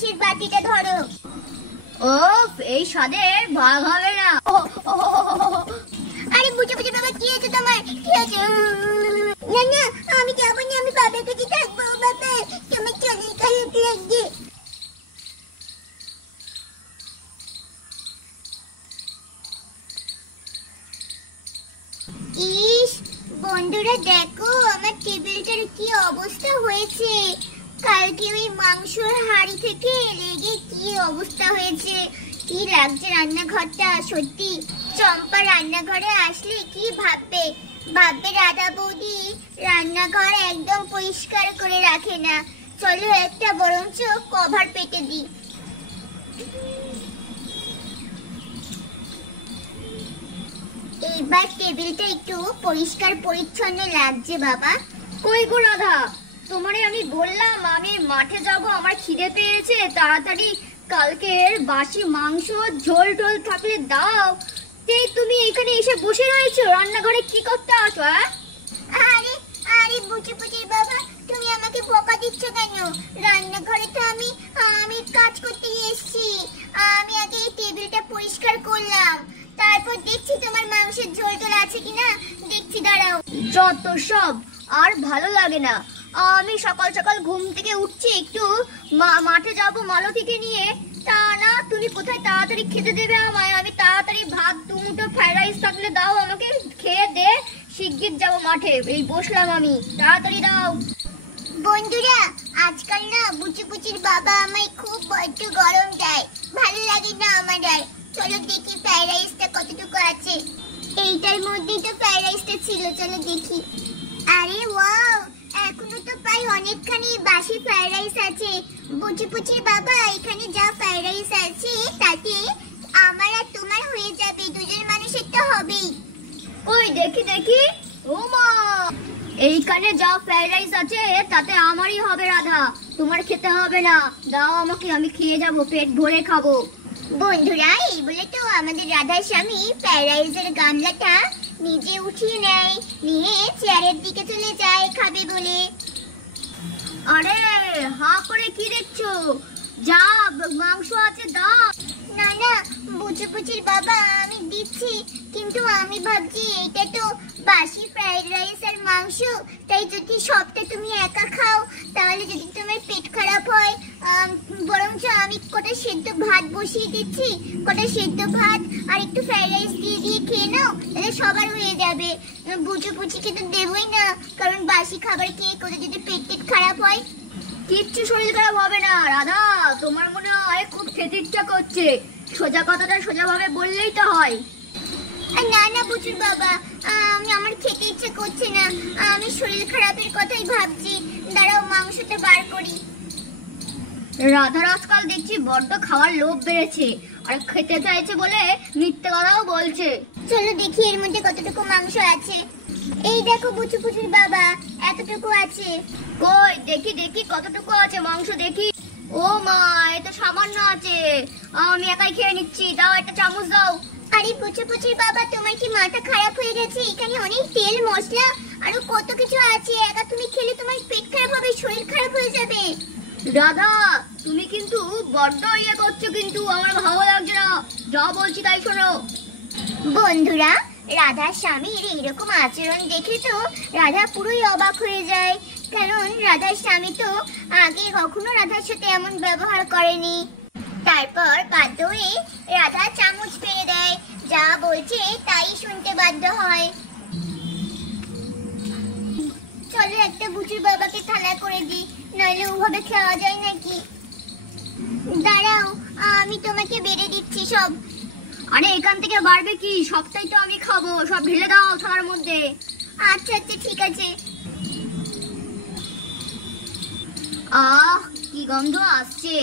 মাংসের বাটিটা ধরো। ও এই স্বাদের ভাগ হবে না। আরে বুঝে বুঝে বাবা, কি আছে তোমার, কি আছে? না না, আমি যাবো না, আমি বাবার কাছে থাকবো। বাবা, তোমার শরীর খারাপ লাগছে। ইস বন্ধুরা, দেখো আমার টেবিলটার কি অবস্থা হয়েছে। কালকে ওই মাংসের হাঁড়ি থেকে লেগে কি অবস্থা হয়েছে। কি লাগছে রান্নাঘরটা। সত্যি চম্পা রান্নাঘরে আসলে কি ভাববে। রাধা বৌদি রান্নাঘর একদম পরিষ্কার করে রাখে না। চলো একটা বরঞ্চ কভার পেতে দিই। এইবার টেবিলটা একটু পরিষ্কার পরিচ্ছন্ন লাগছে বাবা। কই গো রাধা, তোমারে আমি বললাম আমি মাঠে যাব, আমার খিদে পেয়েছে, তাড়াতাড়ি কালকের বাসি মাংস ঝোল টোল থাকলে দাও। তুমি এখানে এসে বসে রয়েছো, রান্নাঘরে কি করতে আসো? আরে আরে বুঝি বুঝি বাবা, তুমি আমাকে বকা দিচ্ছ কেন? রান্নাঘরে তো আমি কাজ করতে এসেছি। আমি আগে এই টেবিলটা পরিষ্কার করলাম, তারপর দেখছি তোমার মাংসের ঝোল টোল আছে কিনা, দেখছি, দাঁড়াও। যত সব, আর ভালো লাগে না। আমি সকাল সকাল ঘুম থেকে উঠছি, একটু মাঠে যাব মালতীকে নিয়ে, তা না তুমি কোথায় তাড়াতাড়ি খেতে দেবে আমায়। আমি তাড়াতাড়ি ভাত দুমুঠো ফ্রাইড রাইস থাকলে দাও আমাকে, খেয়ে দে, শিগগির যাবো মাঠে। এই বসলাম আমি, তাড়াতাড়ি দাও। বন্ধুরা, আজকাল না বুচি বুচির বাবা আমায় খুব বড্ড গরম দেয়, ভালো লাগে না আমার আর। চলো দেখি ফ্রাইড রাইসটা কতটুকু আছে। এইটার মধ্যেই তো ফ্রাইড রাইসটা ছিল, চলো দেখি। আরে ওয়াও, এখনো তো প্রায় অনেকখানি বাসি ফ্রাইড রাইস আছে। বুচি বুচির বাবা, এখানে যা ফ্রাইড রাইস আছে তাতে আমার আর তোমার হয়ে যাবে, দুজন মানুষের তো হবেই। ওই দেখি দেখি, ও মা, এইখানে যা ফ্রাইড রাইস আছে তাতে আমারই হবে রাধা, তোমার খেতে হবে না। দাও আমাকে, আমি খেয়ে যাব, পেট ভরে খাবো। বন্ধুরা, এই বলে তো আমাদের রাধার স্বামী ফ্রাইড রাইসের গামলাটা নিজে উঠিয়ে নেয়, নিয়ে চেয়ারের দিকে চলে যায় খাবে বলে। আরে হা করে কি দেখছো? যা মাংস আছে দাও। না না বুচি বুচির বাবা, আমি দিচ্ছি, কিন্তু আমি ভাবছি এটা তো বাসি ফ্রাইড রাইস আর মাংস, তাই যদি সবটা তুমি একা খাও তাহলে যদি তোমার পেট খারাপ হয়, বরঞ্চ আমি কটা সেদ্ধ ভাত বসিয়ে দিচ্ছি, কটা সেদ্ধ ভাত আর একটু ফ্রাইড রাইস দিয়ে দিয়ে খেয়ে নাও, তাহলে সবার হয়ে যাবে। বুচি বুচিকে তো দেবই না, কারণ বাসি খাবার খেয়ে কোথাও যদি পেট টেট খারাপ হয়। কিচ্ছু শরীর খারাপ হবে না রাধা, তোমার মনে হয় খুব খেতে ইচ্ছা করছে, সোজা কথাটা সোজাভাবে বললেই তো হয়। না না বুচুর বাবা, আমার খেতে ইচ্ছে করছে না, আমি শরীর খারাপের কথাই ভাবছি। দাঁড়াও মাংসটা বার করি। রাধার আজকাল দেখছি বড্ড খাওয়ার লোভ বেড়েছে, আর খেতে চাইছে বলে মিথ্যে কথাও বলছে। চলো দেখি এর মধ্যে কতটুকু মাংস আছে। এই দেখো বুচু বুচুর বাবা, এতটুকু আছে। কই দেখি দেখি কতটুকু আছে মাংস দেখি। ও মা, এ তো সামান্য আছে, আমি একাই খেয়ে নিচ্ছি, দাও একটা চামচ দাও। আরে বুচু বুচুর বাবা, তোমার কি মাথা খারাপ হয়ে গেছে? এখানে অনেক তেল মশলা আরো কত কিছু আছে, একা তুমি খেলে তোমার পেট খারাপ হবে, শরীর খারাপ হয়ে যাবে। দাদা তুমি কিন্তু বড্ড ইয়ে করছো, কিন্তু আমার ভালো লাগছে না, যা বলছি তাই শোনো। বন্ধুরা, রাধার স্বামীর এইরকম আচরণ দেখে তো রাধা পুরোই অবাক হয়ে যায়, কারণ রাধার স্বামী তো আগে কখনো রাধার সাথে এমন ব্যবহার করেনি। তারপর বাধ্য হয়ে রাধা চামচ ফেলে দেয়, যা বলছে তাই শুনতে বাধ্য হয়। চলো একটা বুচুর বাবাকে থালা করে দিই, নইলে ওভাবে খাওয়া যায় নাকি। দাঁড়াও, আমি তোমাকে বেড়ে দিচ্ছি সব। আরে এখান থেকে বাড়বে কি, সবটাই তো আমি খাবো, সব ঢেলে দাও থালার মধ্যে। আচ্ছা আচ্ছা ঠিক আছে। আহ কি গন্ধ আসছে,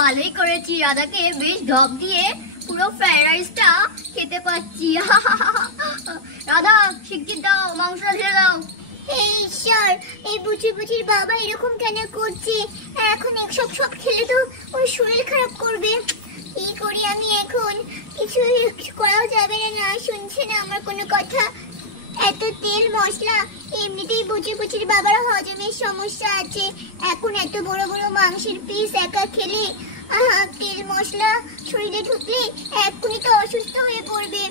ভালোই করেছি, রাধাকে বেশ ঢপ দিয়ে পুরো ফ্রাইড রাইসটা খেতে পাচ্ছি। রাধা শিগগির দাও, মাংসটা ঢেলে দাও। এই ঈশ্বর, এই বুচি বুচির বাবা এরকম কেন করছে? এখন সব সব খেলে তো ওর শরীর খারাপ করবে। কি করি আমি এখন? কিছু করাও যাবে না, না শুনছে না আমার কোনো কথা। এত তেল মশলা, এমনিতেই বুচি বুচির বাবার হজমের সমস্যা আছে, এখন এত বড় বড় মাংসের পিস একা খেলে তেল মশলা শরীরে ঢুকলে এক্ষুনি তো অসুস্থ হয়ে পড়বে।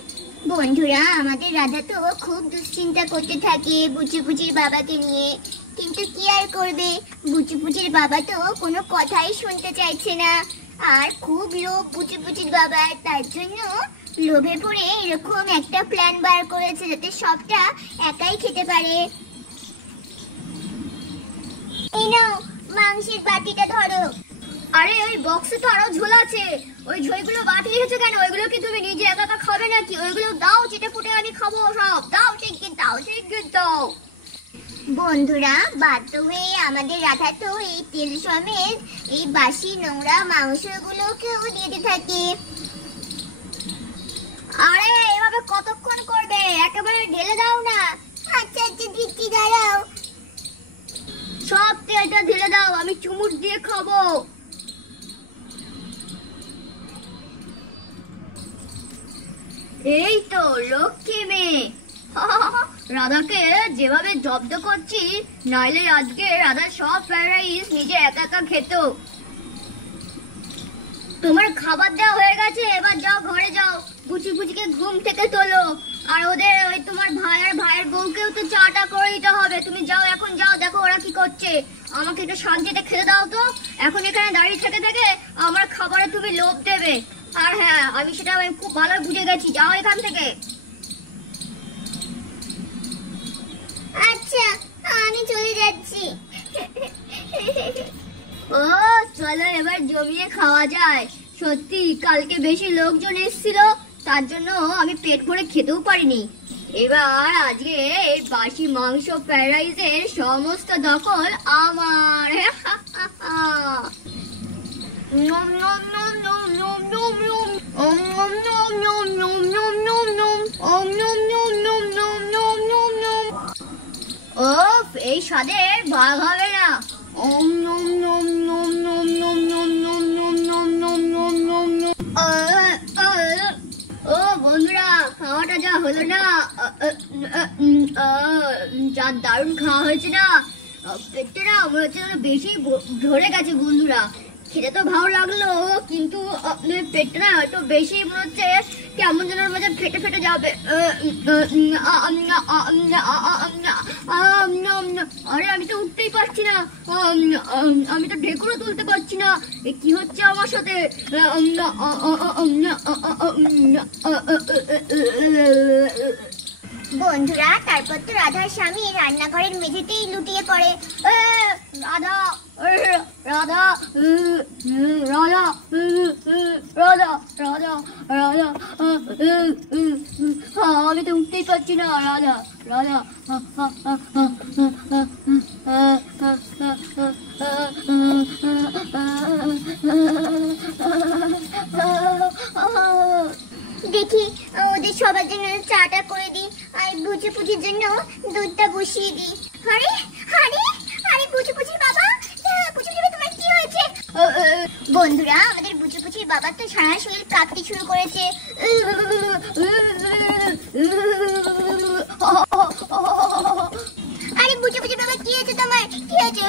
বন্ধুরা, আমাদের রাধা তো খুব দুশ্চিন্তা করতে থাকে বুচির বাবাকে নিয়ে, কিন্তু কি আর করবে, বুচির বাবা তো কোনো কথাই শুনতে চাইছে না। আর খুব লোভ বুচির বাবার, তার জন্য লোভে পড়ে এরকম একটা প্ল্যান বার করেছে যাতে সবটা একাই খেতে পারে। এই নাও মাংসের বাটিটা ধরো। আরে ওই বক্সে তো আরো ঝোল আছে, ওই ঝোলগুলো বাটি রেখেছো কেন? ওইগুলো কি তুমি নিজে একা একা খাবে নাকি? ওইগুলো দাও, চেটে ফুটে আমি খাবো সব। দাও, শিগগির দাও, শিগগির দাও। বন্ধুরা, বাধ্য হয়ে আমাদের রাধা তো এই তেল সমেত এই বাসি নোংরা মাংসগুলোকেও দিতে থাকে। আরে এভাবে কতক্ষণ করবে? একেবারে ঢেলে দাও না। আচ্ছা দিচ্ছি, দাঁড়াও। সব তেলটা ঢেলে দাও, আমি চুমুট দিয়ে খাবো। এই তো লক্ষ্মী মেয়ে। রাধাকে যেভাবে জব্দ করছি, নাইলে আজকে রাধা সব ফ্রাইড রাইস নিজে একা একা খেত। তোমার খাবার দেওয়া হয়ে গেছে, এবার যাও ঘরে যাও, বুচিকে ঘুম থেকে তোলো। আর ওদের ওই তোমার ভাই আর ভাইয়ের বউকেও তো চাটা করে দিতে হবে। তুমি যাও, এখন যাও, দেখো ওরা কি করছে। আমাকে একটু শান্তিতে খেতে দাও তো। এখন এখানে দাঁড়িয়ে থেকে থেকে আমার খাবারে তুমি লোভ দেবে। আর হ্যাঁ, আমি সেটা খুব ভালো বুঝে গেছি। যাও এখান থেকে। আচ্ছা, আমি চলে যাচ্ছি। ও চলো, এবার জমিয়ে খাওয়া যায়। সত্যি কালকে বেশি লোকজন এসেছিল, তার জন্য আমি পেট ভরে খেতেও পারিনি। এবার আজকে এই বাসি মাংস ফ্রাইড রাইসের সমস্ত দখল আমার। ওফ, এই স্বাদের ভাগ হবে না। ও বন্ধুরা, খাওয়াটা যা হলো না, যা দারুণ খাওয়া হয়েছে না, পেটটা না মনে হচ্ছে বেশি ধরে গেছে। বন্ধুরা, খেতে তো ভালো লাগলো, কিন্তু পেটটা না একটু বেশি মনে হচ্ছে কেমন যেন মধ্যে ফেটে ফেটে যাবে। আরে আমি তো উঠতেই পারছি না, আমি তো ঢেকুরও তুলতে পারছি না। কি হচ্ছে আমার সাথে? বন্ধুরা, তারপর তো রাধার স্বামী রান্নাঘরের মেঝেতেই লুটিয়ে পড়ে। রাধা, রাধা, রাধা, রাধা, রাধা, রাধা, আমি তো উঠতেই পারছি না। রাধা, রাধা, দেখি ওদের সবার জন্য চাটা করে দিই, আর বুচির জন্য দুধটা বসিয়ে দিই। আরে আরে আরে বুচির বাবা, বুচির তোমার কি হয়েছে? বন্ধুরা, আমাদের বুচির বাবা তো সারা শরীর কাঁপতে শুরু করেছে। আরে বুচির বাবা, কি হয়েছে তোমার? কি হয়েছে?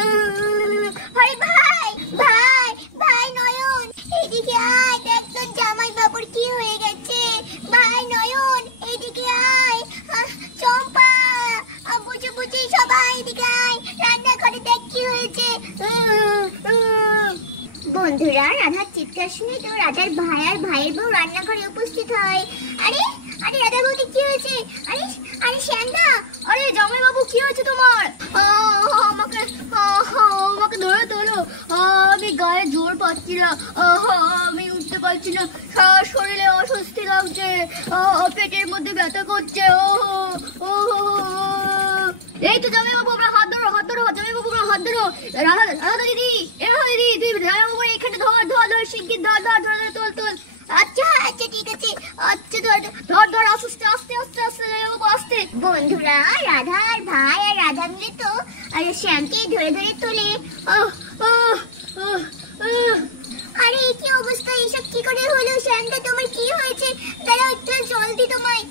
আরে ভাই ভাই ভাই নয়ন, এদিকে আয়, দেখ তোর জামাই বাবুর কি হয়ে গেছে। ভাই নয়ন, এদিকে আয়। চম্পা, বুচি সবাই এদিকে আয়, রান্নাঘরে দেখ কি হয়েছে। বন্ধুরা, রাধার চিৎকার শুনে তো রাধার ভাই আর ভাইয়ের বউ রান্নাঘরে উপস্থিত হয়। আরে আরে রাধা বৌদি, কি হয়েছে? আরে আরে শ্যামদা, আরে জামাই বাবু, কি হয়েছে তোমার? আমাকে আমাকে ধরে তোলো, আমি গায়ে জোর পাচ্ছি না, আমি উঠতে পারছি না, সারা শরীরে অস্বস্তি লাগছে, পেটের মধ্যে ব্যথা করছে। এই তো জামাই বাবু, আমরা হাত ধরো, হাত ধরো, জামাই বাবু হাত ধরো। রাধা, রাধা দিদি, দিদি, তুই জামাই বাবু এখানে ধর ধর ধর, শিগগির ধর ধর ধর, তোল তোল। আচ্ছা আচ্ছা ঠিক আছে, আচ্ছা ধর ধর ধর, আস্তে আস্তে আস্তে আস্তে আস্তে। বন্ধুরা, রাধা আর ভাই আর রাধা মিলে তো আর শ্যামকে ধরে ধরে তোলে। আরে কি অবস্থা, এসব কি করে হলো? শ্যামদা, তোমার কি হয়েছে? দাঁড়াও, একটু জল দি তোমায়।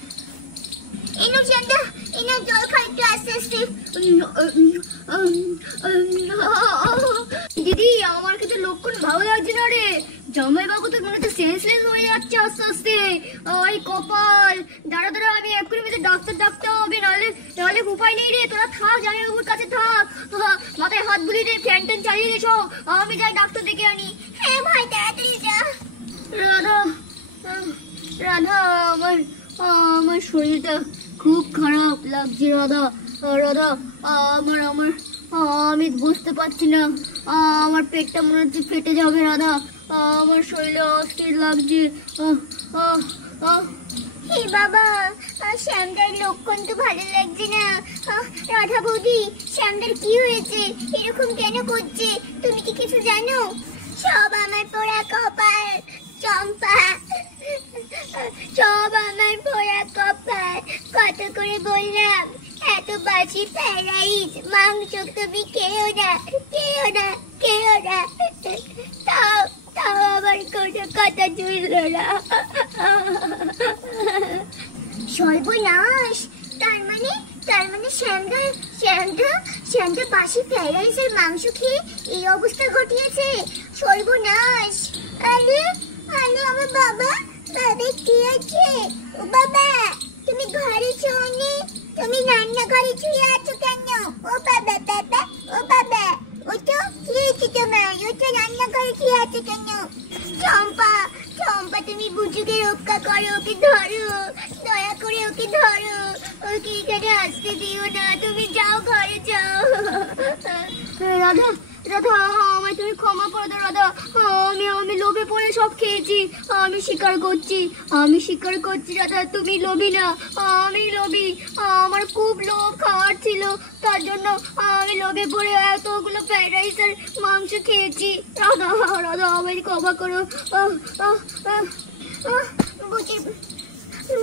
এনো শ্যামদা, এনো জল খাও একটু আস্তে আস্তে। দিদি, আমার কিন্তু লক্ষণ ভালো লাগছে না রে। জামাইবাবু তো মনে হচ্ছে সেন্সলেস হয়ে যাচ্ছে আস্তে আস্তে। ওই কপাল, দাঁড়া দাঁড়া, আমি এক্ষুনি মধ্যে ডাক্তার ডাকতে হবে, নাহলে নাহলে উপায় নেই রে। তোরা থাক, জামাইবাবুর কাছে থাক, মাথায় হাত বুলিয়ে দে, ফ্যান ট্যান চালিয়ে দে সব, আমি যাই ডাক্তার ডেকে আনি। হ্যাঁ ভাই তাড়াতাড়ি যা। রাধা, রাধা, আমার আমার শরীরটা খুব খারাপ লাগছে রাধা। রাধা, আমার আমার আমি বুঝতে পারছি না, আমার পেটটা মনে হচ্ছে ফেটে যাবে রাধা। আমার শরীরে অস্থির লাগছে। হে বাবা, শ্যামদার লক্ষণ তো ভালো লাগছে না। রাধা বৌদি, শ্যামদার কি হয়েছে? এরকম কেন করছে? তুমি কি কিছু জানো? সব আমার পোড়া কপাল চম্পা, সব আমার পোড়া কপাল। কত করে বললাম এত বাসি ফ্রাইড রাইস মাংস তুমি খেও না, খেও না, খেও না। তাও তাও আবার কোনো কথা শুনলো না। সর্বনাশ! তার মানে শ্যামদা বাসি ফ্রাইড রাইসের মাংস খেয়ে এই অবস্থা ঘটিয়েছে। সর্বনাশ! আরে আরে আমার বাবা, বাবা কি আছে? ও বাবা, তুমি ঘরে শোনি? তুমি রান্নাঘরে শুয়ে আছো কেন? ও বাবা, বাবা, ও বাবা, ওঠো, কি হয়েছে তোমার? ওঠো, রান্নাঘরে শুয়ে আছো কেন? চম্পা, চম্পা, তুমি বুঝুকে রক্ষা করো, ওকে ধরো, দয়া করে ওকে ধরো, ওকে এখানে আসতে দিও না। তুমি যাও, ঘরে যাও। রাধা, রাধা, আমায় তুমি ক্ষমা করে দাও রাধা। আমি লোভে পড়ে সব খেয়েছি। আমি স্বীকার করছি রাধা, তুমি লোভী না, আমি লোভী। আমার খুব লোভ খাওয়ার ছিল, তার জন্য আমি লোভে পড়ে এতগুলো ফ্রাইড রাইসের মাংস খেয়েছি। রাধা, রাধা, আমায় ক্ষমা করো।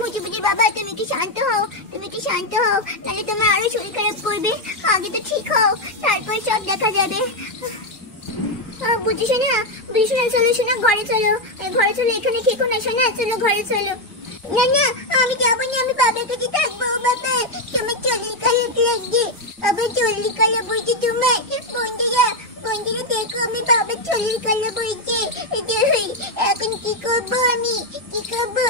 বুঝি বাবা, তুমি কি শান্ত হও, তুমি কি শান্ত হও, তাহলে তোমার আরো শরীর খারাপ করবে। আগে তো ঠিক হও, তারপর সব দেখা যাবে। বুঝি শোনা, চলো শোনা, ঘরে চলো, এখানে খেকো না শোনা, চলো ঘরে চলো। না না, আমি যাবো না, আমি বাবার কাছে থাকবো। বাবা, তোমার চল্লি খারাপ লাগছে, আবার চল্লি খারাপ বলছে তোমার। বন্ধুরা দেখো, আমি বাবার চল্লি খারাপ বলছে। এখন কি করবো, আমি কি করবো?